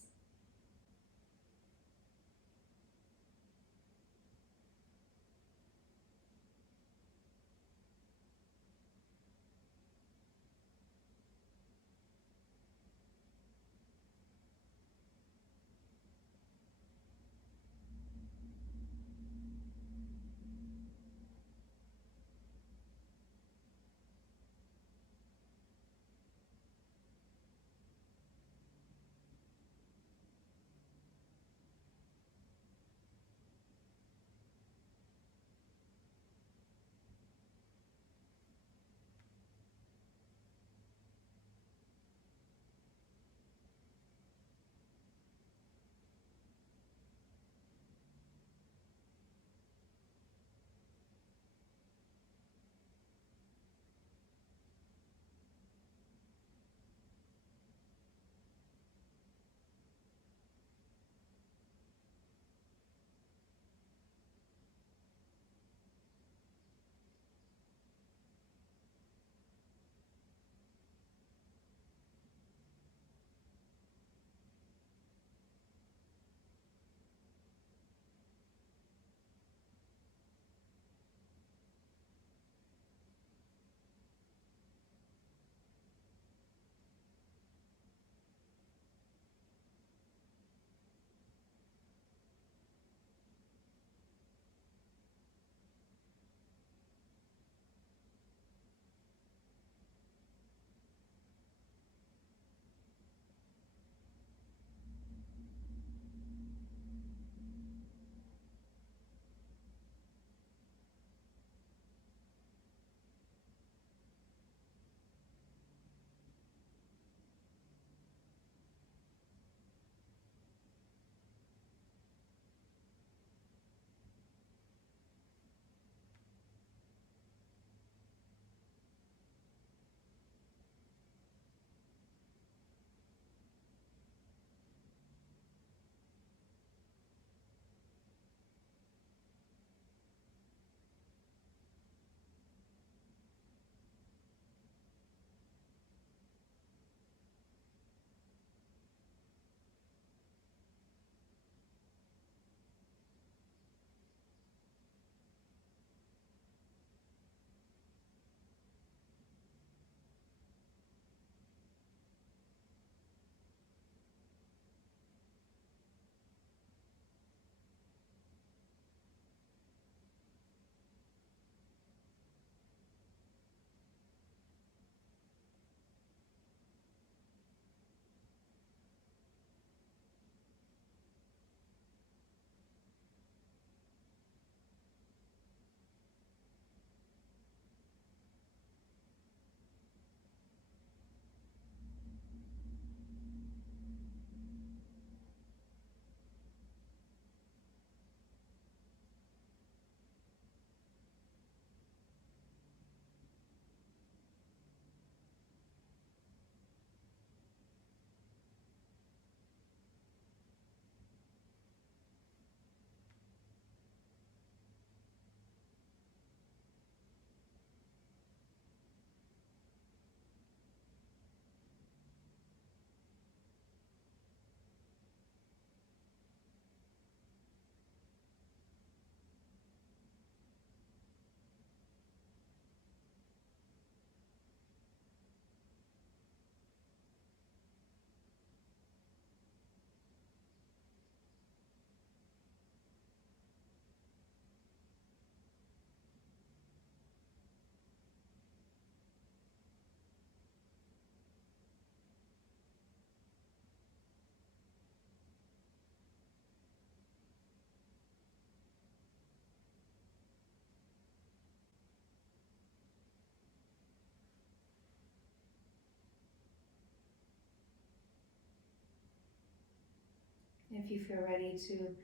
If you feel ready to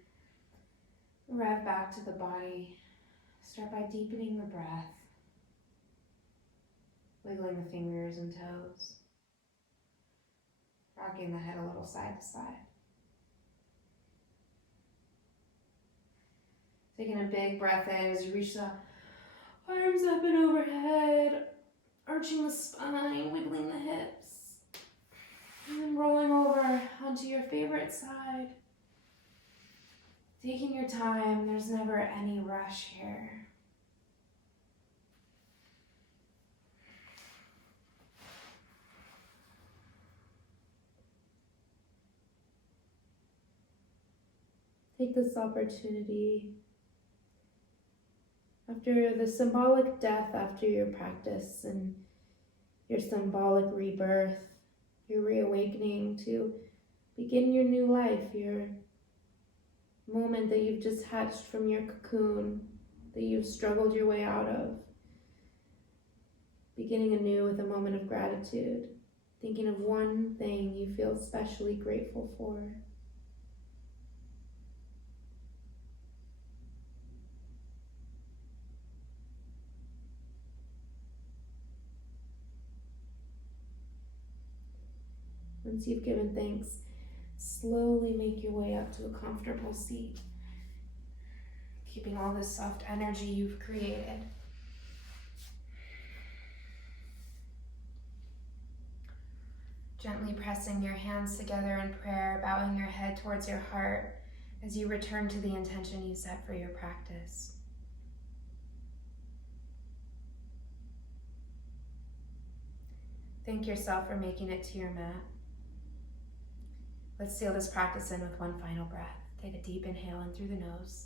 rev back to the body, start by deepening the breath, wiggling the fingers and toes, rocking the head a little side to side. Taking a big breath in as you reach the arms up and overhead, arching the spine, wiggling the hips, and then rolling over onto your favorite side. Taking your time, there's never any rush here. Take this opportunity after the symbolic death after your practice and your symbolic rebirth, your reawakening to begin your new life, your moment that you've just hatched from your cocoon, that you've struggled your way out of. Beginning anew with a moment of gratitude, thinking of one thing you feel especially grateful for. Once you've given thanks, slowly make your way up to a comfortable seat, keeping all this soft energy you've created. Gently pressing your hands together in prayer, bowing your head towards your heart as you return to the intention you set for your practice. Thank yourself for making it to your mat. Let's seal this practice in with one final breath. Take a deep inhale in through the nose.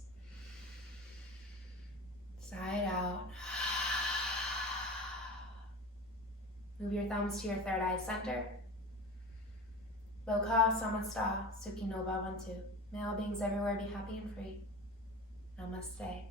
Side out. Move your thumbs to your third eye center. Loka Samasta Sukhi no Bhavantu. May all beings everywhere be happy and free. Namaste.